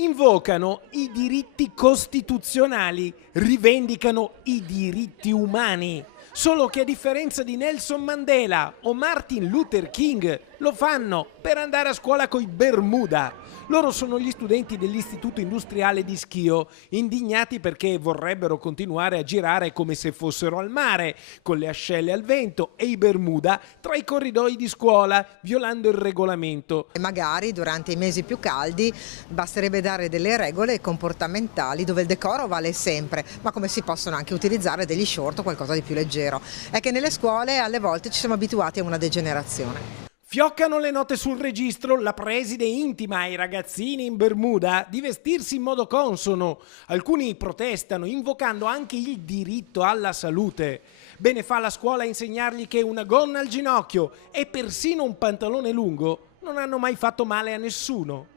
Invocano i diritti costituzionali, rivendicano i diritti umani. Solo che a differenza di Nelson Mandela o Martin Luther King, lo fanno per andare a scuola coi Bermuda. Loro sono gli studenti dell'Istituto Industriale di Schio, indignati perché vorrebbero continuare a girare come se fossero al mare, con le ascelle al vento e i Bermuda tra i corridoi di scuola, violando il regolamento. E magari durante i mesi più caldi basterebbe dare delle regole comportamentali dove il decoro vale sempre, ma come si possono anche utilizzare degli short o qualcosa di più leggero. È che nelle scuole alle volte ci siamo abituati a una degenerazione. Fioccano le note sul registro, la preside intima ai ragazzini in Bermuda di vestirsi in modo consono. Alcuni protestano, invocando anche il diritto alla salute. Bene fa la scuola a insegnargli che una gonna al ginocchio e persino un pantalone lungo non hanno mai fatto male a nessuno.